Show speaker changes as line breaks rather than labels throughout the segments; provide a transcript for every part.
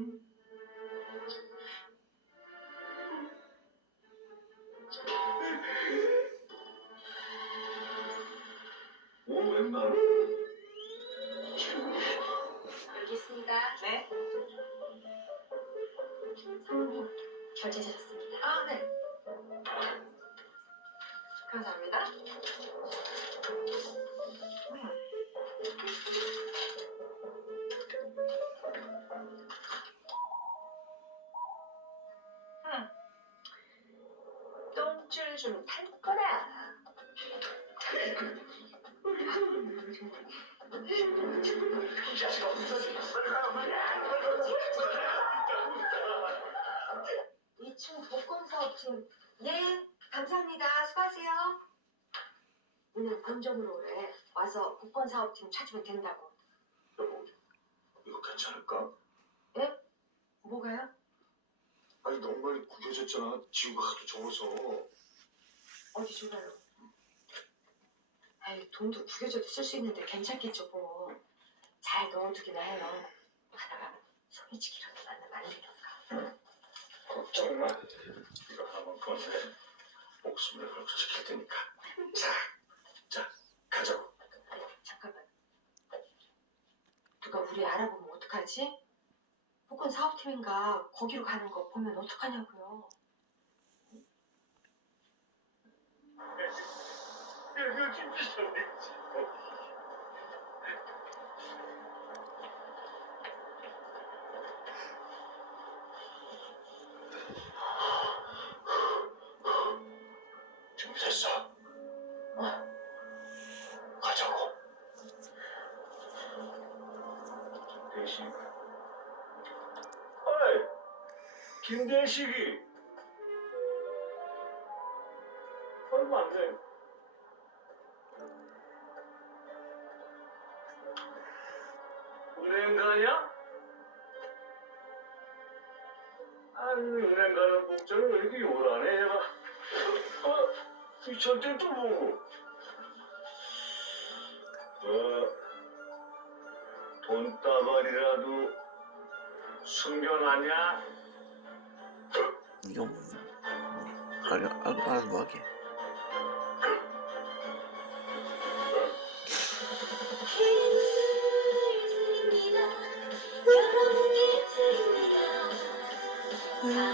오, 알겠습니다. 결제되었습니다. 네.
결제
아, 네. 아 감사합니다.
목줄을 주로 탈 거라. 이층 복권 사업팀 예 감사합니다 수고하세요 오늘 본정으로 오래 와서 복권 사업팀 찾으면 된다고
여보 이거 괜찮을까?
예? 뭐가요?
아니 너무 많이 구겨졌잖아 지우가 하도 적어서
어디 좋아요? 아이 돈도 구겨져도 쓸 수 있는데 괜찮겠죠 뭐잘 넣어두기나 해요 하다가 소매지키라도 만나면 안 되던가
어? 걱정 마 이거 한번 꺼내 목숨을 걸고 지킬 테니까 자, 자 가자고
잠깐만 누가 우리 알아보면 어떡하지? 복권 사업팀인가 거기로 가는 거 보면 어떡하냐고요 어?
가자고. 김대식. 어이, 김대식이 얼마 안 돼. 은행가냐? 아니 은행가는 공짜을왜 이렇게 요란해 이천대또뭐 어, 어, 어? 돈다발이라도 숨겨놨냐?
이건 뭐야? 아알바니 뭐, 아니, 아니,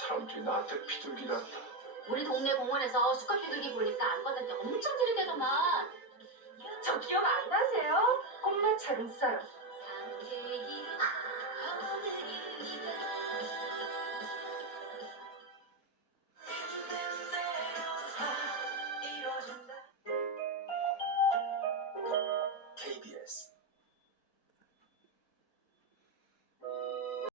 사람들이 나한테 비둘기를 한
우리 동네 공원에서 수컷 비둘기 보니까 안빠한테 엄청 들이대더만. 저 기억 안 나세요? 꽃만 자른 사람.
KBS.